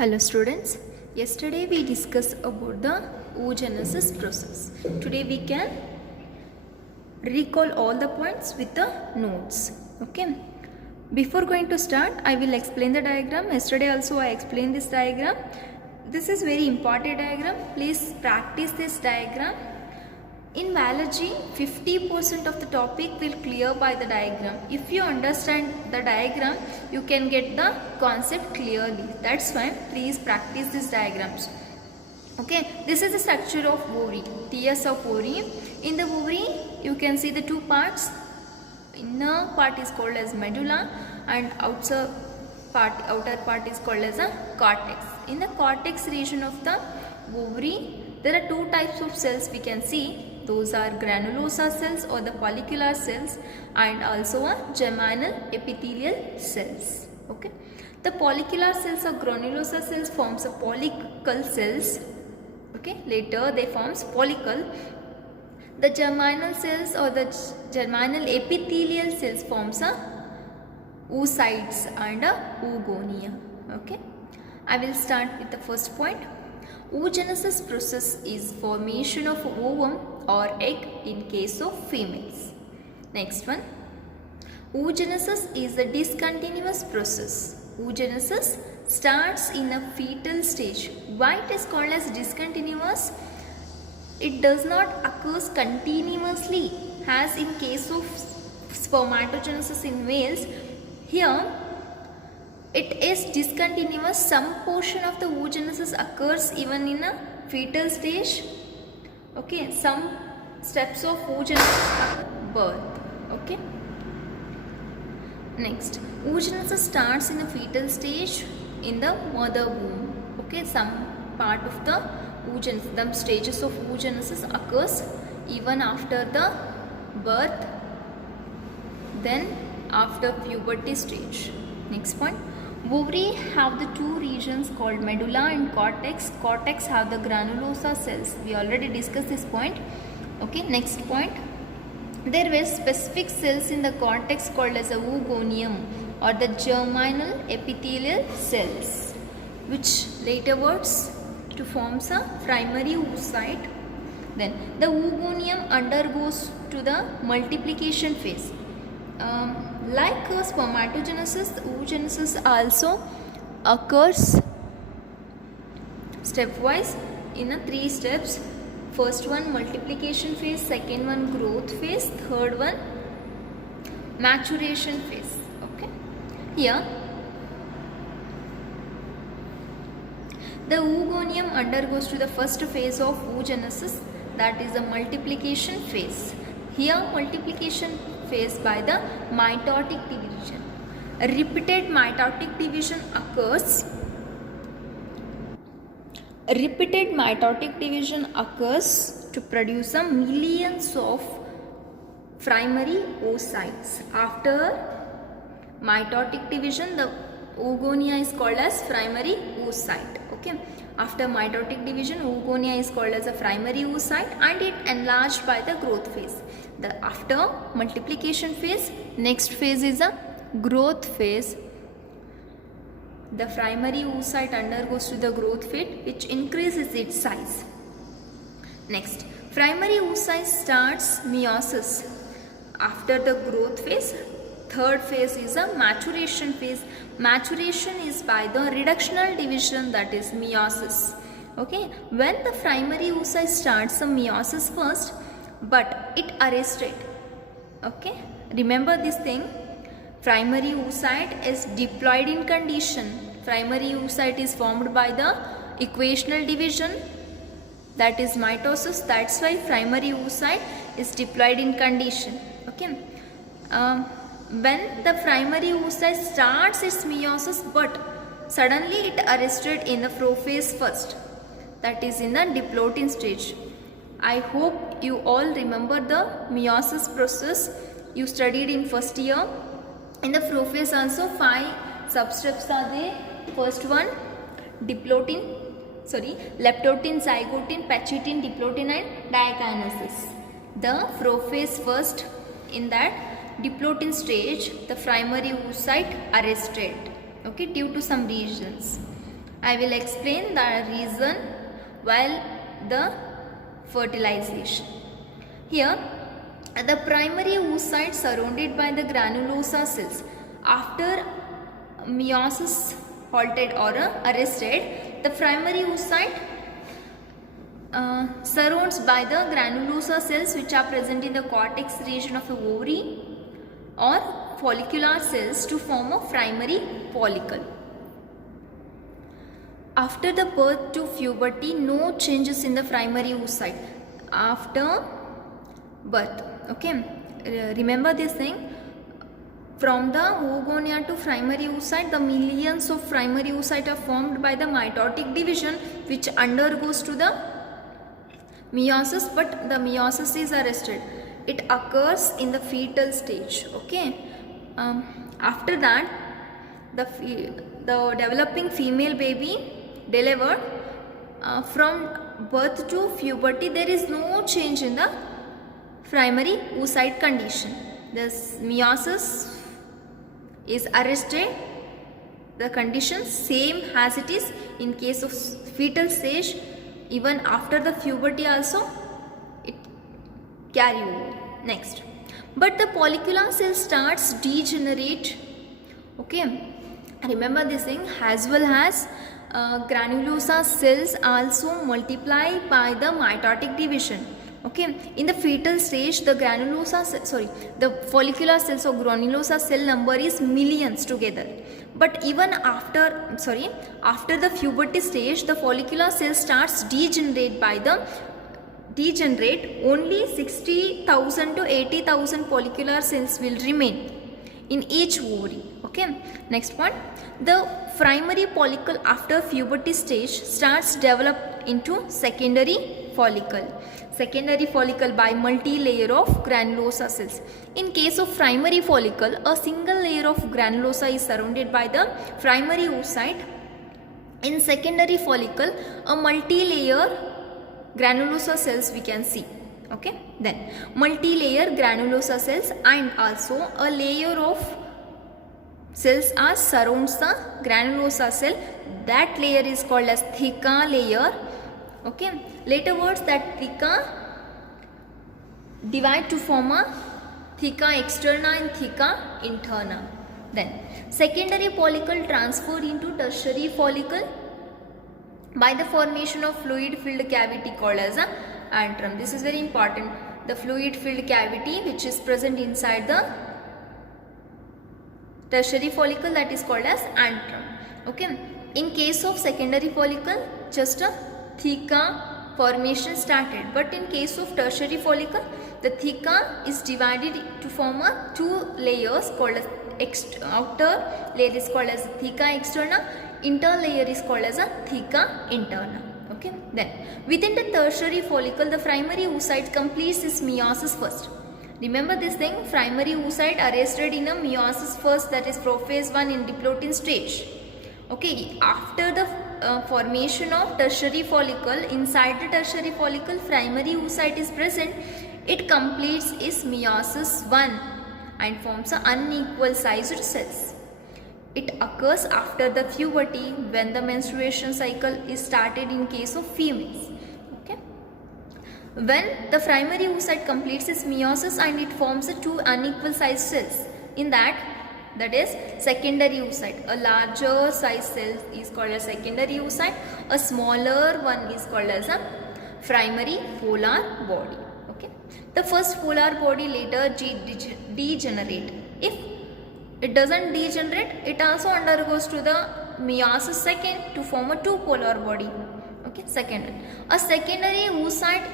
Hello students, yesterday we discussed about the oogenesis process. Today we can recall all the points with the notes. Okay. Before going to start, I will explain the diagram. Yesterday also I explained this diagram. This is very important diagram. Please practice this diagram. In biology, 50% of the topic will clear by the diagram. If you understand the diagram, you can get the concept clearly. That's why please practice these diagrams. Okay, this is the structure of ovary, TS of ovary. In the ovary, you can see the two parts. Inner part is called as medulla and outer part is called as a cortex. In the cortex region of the ovary, there are two types of cells we can see. Those are granulosa cells or the follicular cells and also a germinal epithelial cells. Okay, the follicular cells or granulosa cells forms a follicle cells. Okay, later they forms follicle. The germinal cells or the germinal epithelial cells forms a oocytes and a oogonia. Okay, I will start with the first point. Oogenesis process is formation of ovum or egg in case of females. Next one. Oogenesis is a discontinuous process. Oogenesis starts in a fetal stage. Why it is called as discontinuous? It does not occur continuously as in case of spermatogenesis in males. Here it is discontinuous. Some portion of the oogenesis occurs even in a fetal stage. Okay, some steps of oogenesis are birth. Okay. Next, oogenesis starts in a fetal stage in the mother womb. Okay, some part of the oogenesis, the stages of oogenesis occurs even after the birth, then after puberty stage. Next point. Ovary have the two regions called medulla and cortex. Cortex have the granulosa cells. We already discussed this point. Okay, next point. There were specific cells in the cortex called as a oogonium or the germinal epithelial cells, which later words to forms a primary oocyte. Then the oogonium undergoes to the multiplication phase. Like spermatogenesis, oogenesis also occurs stepwise in a 3 steps. First one multiplication phase, second one growth phase, third one maturation phase. Okay. Here the oogonium undergoes to the first phase of oogenesis, that is the multiplication phase. Here multiplication phase by the mitotic division. A repeated mitotic division occurs. Repeated mitotic division occurs to produce a millions of primary oocytes. After mitotic division, the oogonia is called as primary oocyte. Okay. After mitotic division, oogonia is called as a primary oocyte and it enlarged by the growth phase. After multiplication phase, next phase is a growth phase. The primary oocyte undergoes to the growth phase, which increases its size. Next, primary oocyte starts meiosis. After the growth phase, third phase is a maturation phase. Maturation is by the reductional division, that is meiosis. Okay, when the primary oocyte starts a meiosis first, but it arrested. Okay, remember this thing. Primary oocyte is diploid in condition. Primary oocyte is formed by the equational division, that is mitosis. That's why primary oocyte is diploid in condition. Okay. When the primary oocyte starts its meiosis, but suddenly it arrested in the prophase first, that is in the diplotin stage. I hope you all remember the meiosis process you studied in first year. In the prophase also 5 substeps are there. First one leptotin, zygotin, pachytin, diplotin and diakinesis. The prophase first, in that diplotin stage, the primary oocyte arrested. Okay, due to some reasons. I will explain the reason while the fertilization. Here, the primary oocyte surrounded by the granulosa cells. After meiosis halted or arrested, the primary oocyte surrounds by the granulosa cells which are present in the cortex region of the ovary or follicular cells to form a primary follicle. After the birth to puberty, no changes in the primary oocyte. After birth, okay, remember this thing. From the oogonia to primary oocyte, the millions of primary oocyte are formed by the mitotic division which undergoes to the meiosis, but the meiosis is arrested. It occurs in the fetal stage, okay. After that, the developing female baby delivered, from birth to puberty there is no change in the primary oocyte condition. This meiosis is arrested, the condition same as it is in case of fetal stage. Even after the puberty also it carry over. Next, but the follicular cell starts degenerate, okay. Remember this thing, as well as granulosa cells also multiply by the mitotic division, okay. In the fetal stage, the the follicular cells or granulosa cell number is millions together. But even after the puberty stage, the follicular cell starts degenerate only 60,000 to 80,000 follicular cells will remain in each ovary, okay. Next point, the primary follicle after puberty stage starts develop into secondary follicle by multi-layer of granulosa cells. In case of primary follicle, a single layer of granulosa is surrounded by the primary oocyte. In secondary follicle, a multi-layer granulosa cells we can see, okay. Then multi-layer granulosa cells and also a layer of cells are surrounds the granulosa cell. That layer is called as theca layer, okay. Later words, that theca divide to form a theca externa and theca interna. Then secondary follicle transfer into tertiary follicle by the formation of fluid filled cavity called as a antrum. This is very important. The fluid filled cavity which is present inside the tertiary follicle, that is called as antrum, okay. In case of secondary follicle, just a theca formation started, but in case of tertiary follicle, the theca is divided to form a two layers called as outer layer is called as theca externa, inner layer is called as a theca interna, okay. Then within the tertiary follicle, the primary oocyte completes its meiosis first. Remember this thing, primary oocyte arrested in a meiosis first, that is prophase 1 in diplotin stage, okay. After the formation of tertiary follicle, inside the tertiary follicle primary oocyte is present. It completes its meiosis 1 and forms an unequal sized cells. It occurs after the puberty when the menstruation cycle is started in case of females, okay. When the primary oocyte completes its meiosis and it forms a two unequal sized cells, in that is secondary oocyte. A larger size cell is called as secondary oocyte, a smaller one is called as a primary polar body, okay. The first polar body later degenerate. If it doesn't degenerate, it also undergoes to the meiosis second to form a two polar body, okay. Secondary, a secondary oocyte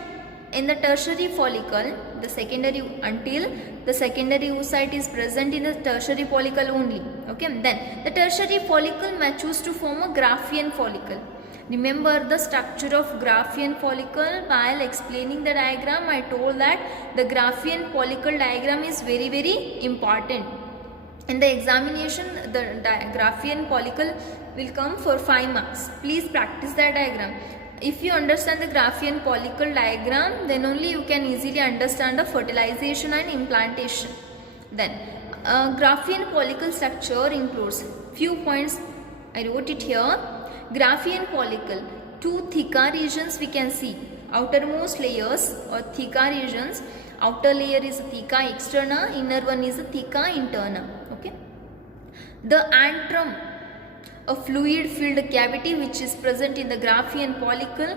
in the tertiary follicle, until the secondary oocyte is present in the tertiary follicle only, okay. Then the tertiary follicle matures to form a Graafian follicle. Remember the structure of Graafian follicle. While explaining the diagram, I told that the Graafian follicle diagram is very, very important. In the examination, the Graafian follicle will come for 5 marks. Please practice that diagram. If you understand the Graafian follicle diagram, then only you can easily understand the fertilization and implantation. Then Graafian follicle structure includes few points. I wrote it here. Graphian follicle, two theca regions we can see. Outermost layers or theca regions. Outer layer is theca externa, inner one is theca interna. Okay. The antrum, a fluid filled cavity which is present in the Graphian follicle.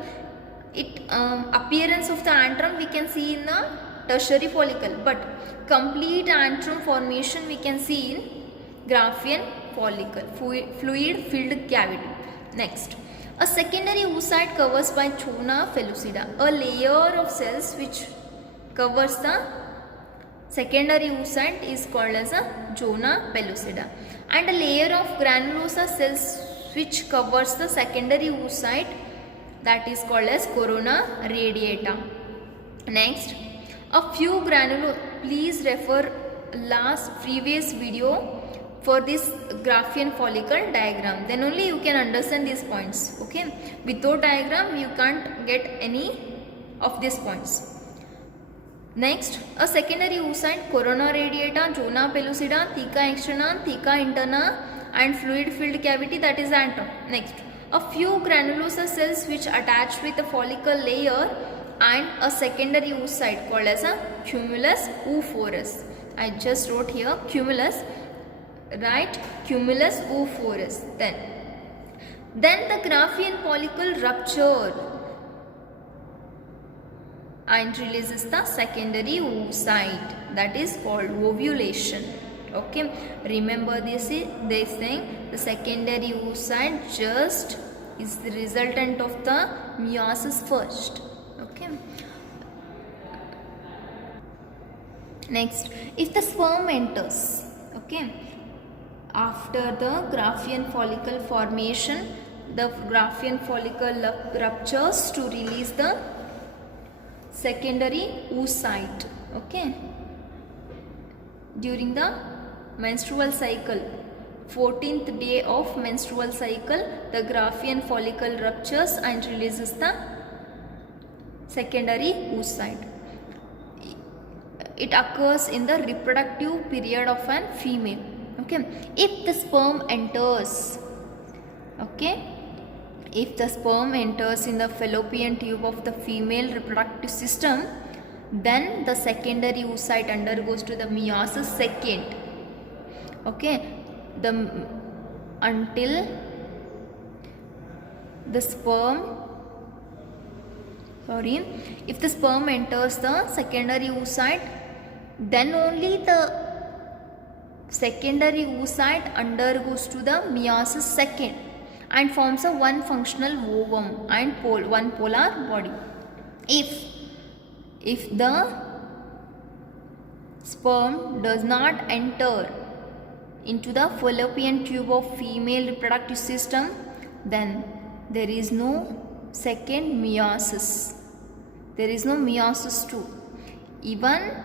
It appearance of the antrum we can see in the tertiary follicle, but complete antrum formation we can see in Graphian follicle, fluid filled cavity. Next, a secondary oocyte covers by Chona pellucida, a layer of cells which covers the secondary oocyte is called as a zona pellucida, and a layer of granulosa cells which covers the secondary oocyte, that is called as corona radiata. Next, a few please refer last previous video for this Graphian follicle diagram, then only you can understand these points. Okay, without diagram you can't get any of these points. Next, a secondary oocyte, corona radiata, zona pellucida, theca externa, theca interna, and fluid filled cavity, that is antrum. Next, a few granulosa cells which attach with a follicle layer and a secondary oocyte called as a cumulus oophorus. I just wrote here cumulus, right? Cumulus oophorus. Then the Graphian follicle rupture and releases the secondary oocyte, that is called ovulation. Okay, remember this thing, the secondary oocyte just is the resultant of the meiosis first. Okay. Next, if the sperm enters, okay, after the Graphian follicle formation, the Graphian follicle ruptures to release the secondary oocyte. Okay, during the menstrual cycle, 14th day of menstrual cycle, the Graphian follicle ruptures and releases the secondary oocyte. It occurs in the reproductive period of an female. Okay, if the sperm enters, okay, if the sperm enters in the fallopian tube of the female reproductive system, then the secondary oocyte undergoes to the meiosis second. Okay, until the sperm, if the sperm enters the secondary oocyte, then only the secondary oocyte undergoes to the meiosis second and forms a one functional ovum and one polar body. If the sperm does not enter into the fallopian tube of female reproductive system, then there is no second meiosis. There is no meiosis 2. Even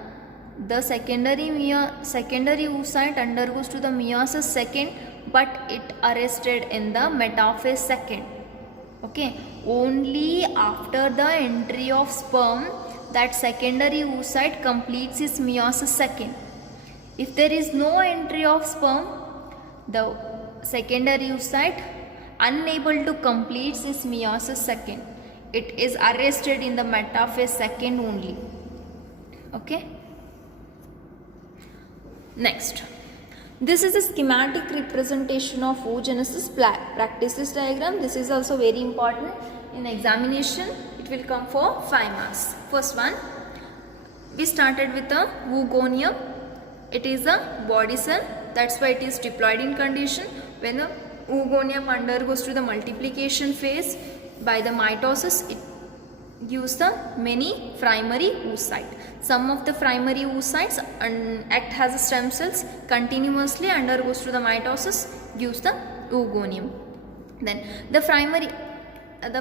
the secondary oocyte undergoes to the meiosis second, but it arrested in the metaphase second. Okay, only after the entry of sperm that secondary oocyte completes its meiosis second. If there is no entry of sperm, the secondary oocyte unable to complete its meiosis second, it is arrested in the metaphase second only. Okay. Next, this is a schematic representation of oogenesis practice this diagram. This is also very important in examination. It will come for 5 marks. First one, we started with a oogonium. It is a body cell, that's why it is diploid in condition. When the oogonium undergoes to the multiplication phase by the mitosis, it gives the many primary oocyte. Some of the primary oocytes act as stem cells, continuously undergoes to the mitosis, gives the oogonium. Then the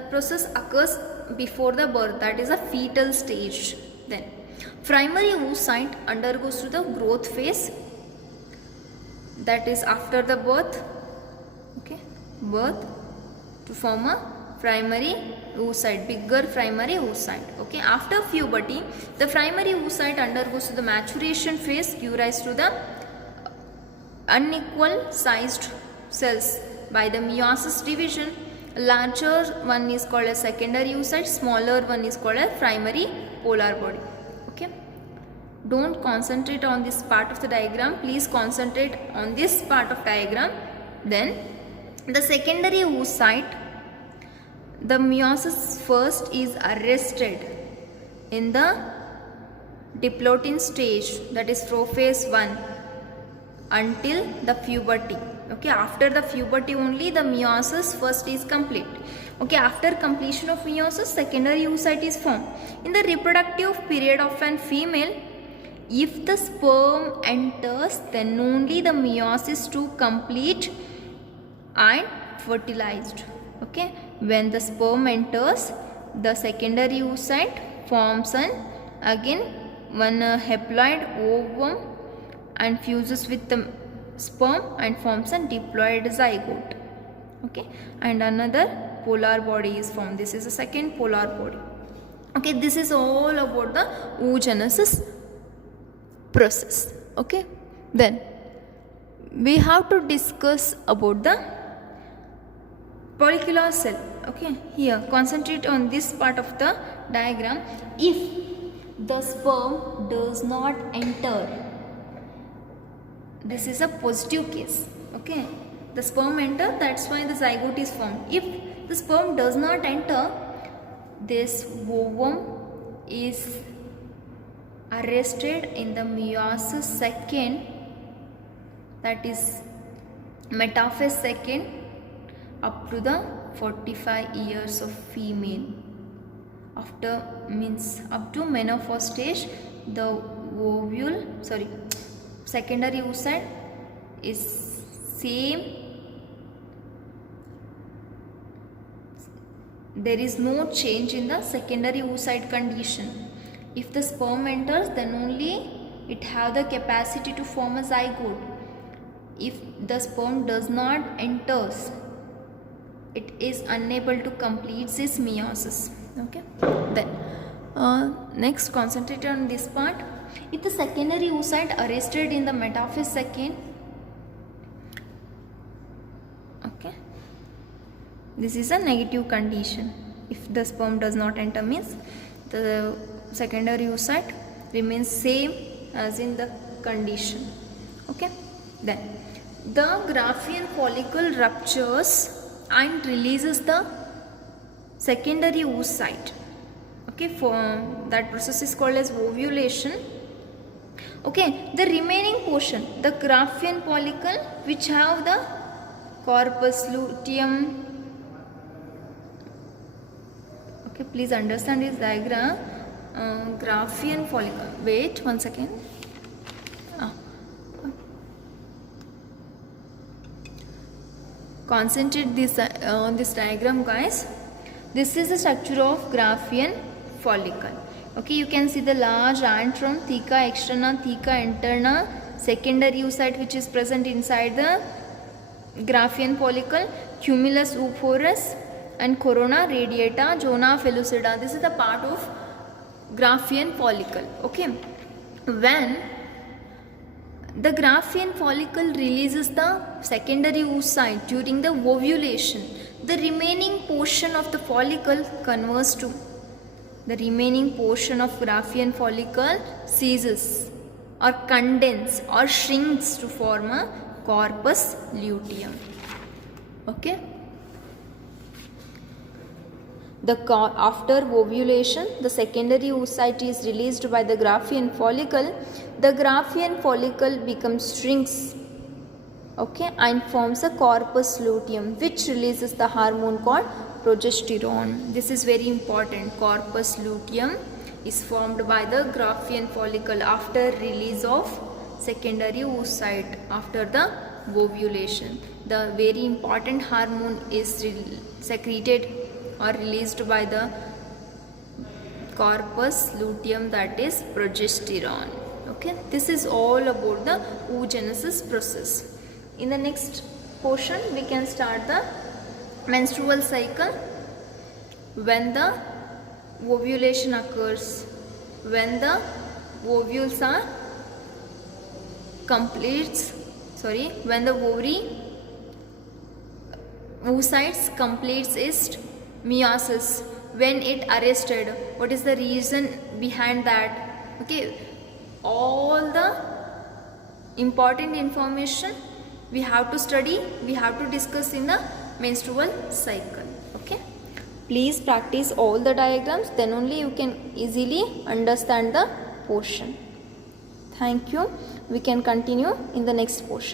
process occurs before the birth, that is a fetal stage. Then primary oocyte undergoes to the growth phase, that is after the birth. Okay, birth to form a primary oocyte, bigger primary oocyte. Okay, after puberty, the primary oocyte undergoes to the maturation phase, give rise to the unequal sized cells by the meiosis division, Larger one is called as secondary oocyte, smaller one is called as primary polar body. Okay, don't concentrate on this part of the diagram, please concentrate on this part of diagram. Then the secondary oocyte, the meiosis first is arrested in the diplotin stage, that is prophase 1, until the puberty. Okay, after the puberty only the meiosis first is complete. Okay, after completion of meiosis, secondary oocyte is formed. In the reproductive period of an female, if the sperm enters, then only the meiosis to complete and fertilized. Okay, when the sperm enters, the secondary oocyte forms an again one haploid ovum and fuses with the sperm and forms a diploid zygote. Okay, and another polar body is formed. This is the second polar body. Okay, this is all about the oogenesis process. Okay, then we have to discuss about the follicular cell. Okay, here concentrate on this part of the diagram. If the sperm does not enter, this is a positive case. Okay, the sperm enter, that's why the zygote is formed. If the sperm does not enter, this ovum is arrested in the meiosis second, that is metaphase second, up to the 45 years of female. After means up to menopause stage, the secondary oocyte is same. There is no change in the secondary oocyte condition. If the sperm enters, then only it have the capacity to form a zygote. If the sperm does not enters, it is unable to complete this meiosis. Okay, then next concentrate on this part. If the secondary oocyte arrested in the metaphase second, okay, this is a negative condition. If the sperm does not enter, means the secondary oocyte remains same as in the condition. Okay, then the Graafian follicle ruptures and releases the secondary oocyte. Okay, for that process is called as ovulation. Okay, the remaining portion, the Graafian follicle, which have the corpus luteum. Okay, please understand this diagram. Graafian follicle. Wait one second. Concentrate this on this diagram, guys. This is the structure of Graafian follicle. Okay, you can see the large antrum, theca externa, theca interna, secondary oocyte which is present inside the Graafian follicle, cumulus oophorus and corona radiata, zona pellucida. This is the part of Graafian follicle. Okay, when the Graafian follicle releases the secondary oocyte during the ovulation, the remaining portion of the follicle converts to the remaining portion of Graafian follicle ceases or condenses or shrinks to form a corpus luteum. Okay. After ovulation, the secondary oocyte is released by the Graafian follicle. The Graafian follicle shrinks, okay, and forms a corpus luteum, which releases the hormone called progesterone. This is very important. Corpus luteum is formed by the Graafian follicle after release of secondary oocyte after the ovulation. The very important hormone is secreted or released by the corpus luteum, that is progesterone. Okay, this is all about the oogenesis process. In the next portion, we can start the menstrual cycle. When the ovulation occurs, when the ovules are when the ovary oocytes completes its meiosis. When it arrested, what is the reason behind that? Okay, all the important information we have to study, we have to discuss in the menstrual cycle. Okay, please practice all the diagrams, then only you can easily understand the portion. Thank you. We can continue in the next portion.